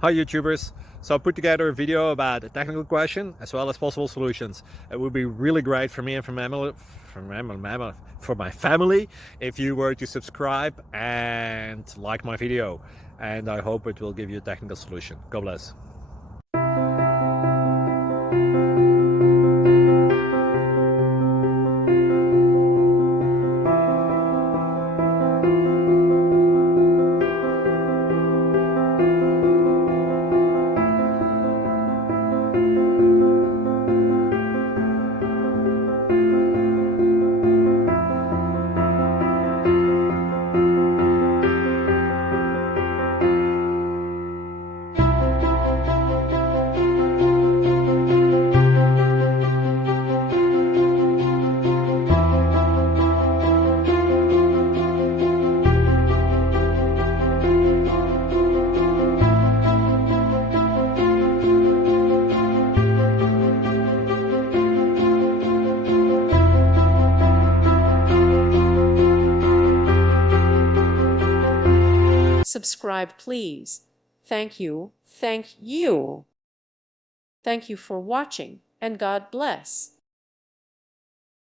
Hi YouTubers! So I put together a video about a technical question as well as possible solutions. It would be really great for me and for my family if you were to subscribe and like my video, and I hope it will give you a technical solution. God bless. Subscribe, please. Thank you. Thank you. Thank you for watching, and God bless.